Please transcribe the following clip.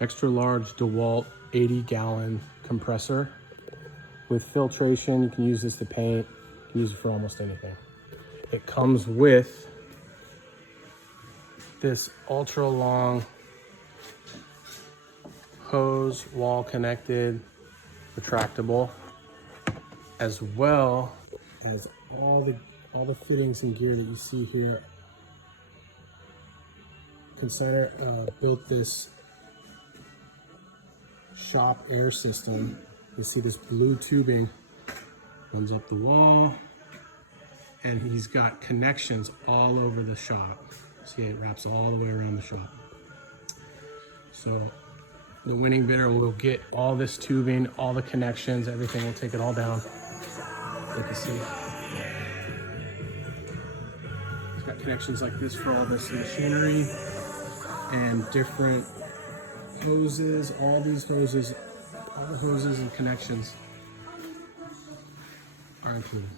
extra large DeWalt 80-gallon compressor with filtration. You can use this to paint, you can use it for almost anything. It comes with this ultra long hose, wall connected, retractable, as well as all the fittings and gear that you see here. Compressor built this shop air system. You see this blue tubing runs up the wall, and he's got connections all over the shop. See, it wraps all the way around the shop. So the winning bidder will get all this tubing, all the connections, everything. We'll take it all down. You can see it's got connections like this for all this machinery and different hoses. All these hoses, all the hoses and connections are included.